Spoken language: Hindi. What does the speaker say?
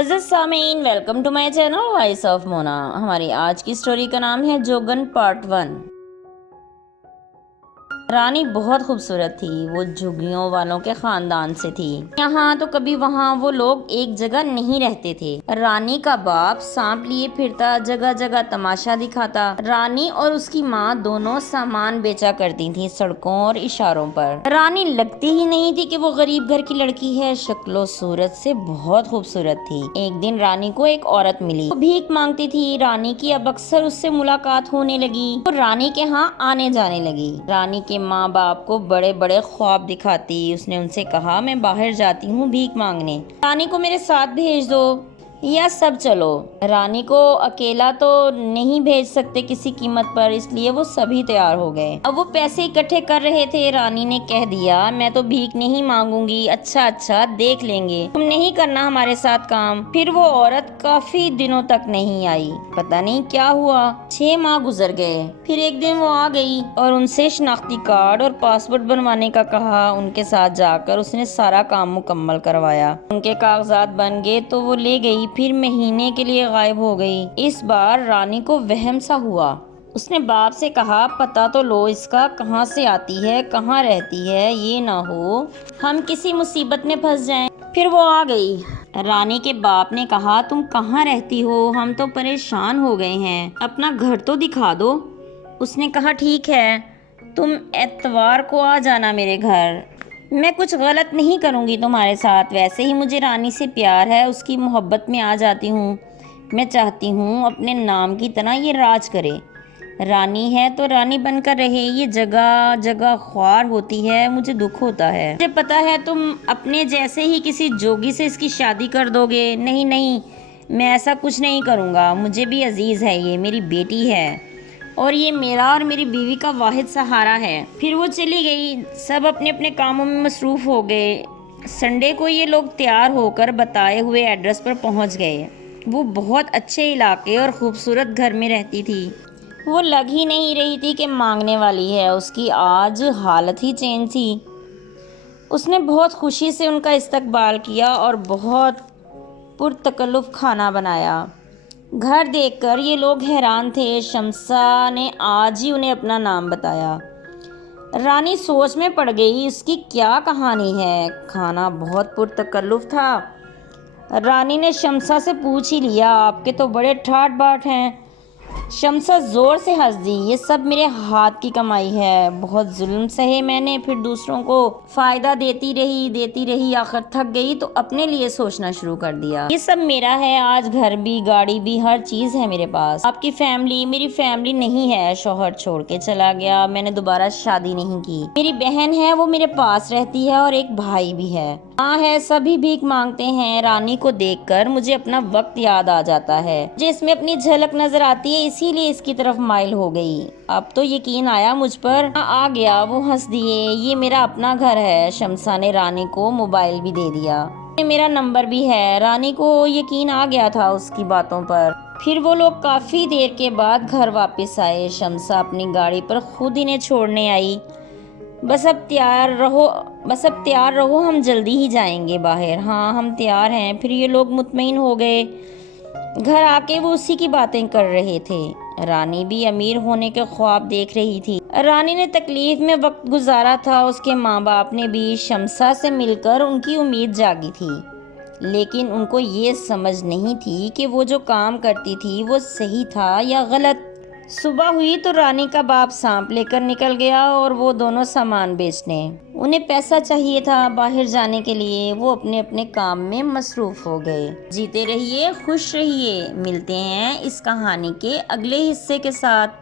मुअज़्ज़ज़ सामीन, welcome to my channel voice of Mona. हमारी आज की स्टोरी का नाम है जोगन पार्ट 1। रानी बहुत खूबसूरत थी। वो झुग्गियों वालों के खानदान से थी। यहाँ तो कभी वहाँ वो लोग एक जगह नहीं रहते थे। रानी का बाप सांप लिए फिरता, जगह जगह तमाशा दिखाता। रानी और उसकी माँ दोनों सामान बेचा करती थी सड़कों और इशारों पर। रानी लगती ही नहीं थी कि वो गरीब घर की लड़की है। शक्लो सूरत से बहुत खूबसूरत थी। एक दिन रानी को एक औरत मिली। वो भीख मांगती थी। रानी की अब अक्सर उससे मुलाकात होने लगी। तो रानी के यहाँ आने जाने लगी। रानी के माँ बाप को बड़े बड़े ख्वाब दिखाती। उसने उनसे कहा, मैं बाहर जाती हूँ भीख मांगने, रानी को मेरे साथ भेज दो या सब चलो। रानी को अकेला तो नहीं भेज सकते किसी कीमत पर, इसलिए वो सभी तैयार हो गए। अब वो पैसे इकट्ठे कर रहे थे। रानी ने कह दिया, मैं तो भीख नहीं मांगूंगी, अच्छा देख लेंगे, तुम नहीं करना हमारे साथ काम। फिर वो औरत काफी दिनों तक नहीं आई। पता नहीं क्या हुआ। 6 माह गुजर गए। फिर एक दिन वो आ गई और उनसे शनाख्ती कार्ड और पासपोर्ट बनवाने का कहा। उनके साथ जाकर उसने सारा काम मुकम्मल करवाया। उनके कागजात बन गए तो वो ले गई। फिर महीने के लिए गायब हो गई। इस बार रानी को वहम सा हुआ। उसने बाप से कहा, पता तो लो इसका, कहाँ से आती है, कहाँ रहती है, ये ना हो हम किसी मुसीबत में फंस जाएं। फिर वो आ गई। रानी के बाप ने कहा, तुम कहाँ रहती हो, हम तो परेशान हो गए हैं, अपना घर तो दिखा दो। उसने कहा, ठीक है, तुम एतवार को आ जाना मेरे घर, मैं कुछ गलत नहीं करूँगी तुम्हारे साथ। वैसे ही मुझे रानी से प्यार है, उसकी मोहब्बत में आ जाती हूँ। मैं चाहती हूँ अपने नाम की तरह ये राज करे। रानी है तो रानी बनकर रहे। ये जगह जगह ख्वार होती है, मुझे दुख होता है। मुझे पता है तुम अपने जैसे ही किसी जोगी से इसकी शादी कर दोगे। नहीं नहीं, मैं ऐसा कुछ नहीं करूँगा। मुझे भी अजीज़ है, ये मेरी बेटी है और ये मेरा और मेरी बीवी का वाहिद सहारा है। फिर वो चली गई। सब अपने अपने कामों में मसरूफ़ हो गए। संडे को ये लोग तैयार होकर बताए हुए एड्रेस पर पहुंच गए। वो बहुत अच्छे इलाके और ख़ूबसूरत घर में रहती थी। वो लग ही नहीं रही थी कि मांगने वाली है। उसकी आज हालत ही चेंज थी। उसने बहुत खुशी से उनका इस्तकबाल किया और बहुत पुरतकल्लुफ़ खाना बनाया। घर देखकर ये लोग हैरान थे। शम्सा ने आज ही उन्हें अपना नाम बताया। रानी सोच में पड़ गई, उसकी क्या कहानी है। खाना बहुत पुरतकल्लुफ़ था। रानी ने शम्सा से पूछ ही लिया, आपके तो बड़े ठाट बाट हैं। शम्सा ज़ोर से हंस दी, ये सब मेरे हाथ की कमाई है। बहुत जुल्म सहे मैंने, फिर दूसरों को फ़ायदा देती रही, आखिर थक गई तो अपने लिए सोचना शुरू कर दिया। ये सब मेरा है। आज घर भी, गाड़ी भी, हर चीज़ है मेरे पास। आपकी फैमिली मेरी फैमिली नहीं है। शौहर छोड़ के चला गया, मैंने दोबारा शादी नहीं की। मेरी बहन है, वो मेरे पास रहती है और एक भाई भी है। हाँ है, सभी भीख मांगते हैं। रानी को देखकर मुझे अपना वक्त याद आ जाता है। मुझे इसमें अपनी झलक नजर आती है, इसीलिए इसकी तरफ माइल हो गई। अब तो यकीन आया मुझ पर। आ गया। वो हंस दिए, ये मेरा अपना घर है। शम्सा ने रानी को मोबाइल भी दे दिया। ये मेरा नंबर भी है। रानी को यकीन आ गया था उसकी बातों पर। फिर वो लोग काफी देर के बाद घर वापस आए। शम्सा अपनी गाड़ी पर खुद इन्हें छोड़ने आई। बस अब तैयार रहो, हम जल्दी ही जाएंगे बाहर। हाँ, हम तैयार हैं। फिर ये लोग मुतमईन हो गए। घर आके वो उसी की बातें कर रहे थे। रानी भी अमीर होने के ख्वाब देख रही थी। रानी ने तकलीफ में वक्त गुजारा था। उसके माँ बाप ने भी। शम्सा से मिलकर उनकी उम्मीद जागी थी, लेकिन उनको ये समझ नहीं थी कि वो जो काम करती थी वो सही था या गलत। सुबह हुई तो रानी का बाप सांप लेकर निकल गया और वो दोनों सामान बेचने। उन्हें पैसा चाहिए था बाहर जाने के लिए। वो अपने अपने काम में मसरूफ हो गए। जीते रहिए, खुश रहिए। मिलते हैं इस कहानी के अगले हिस्से के साथ।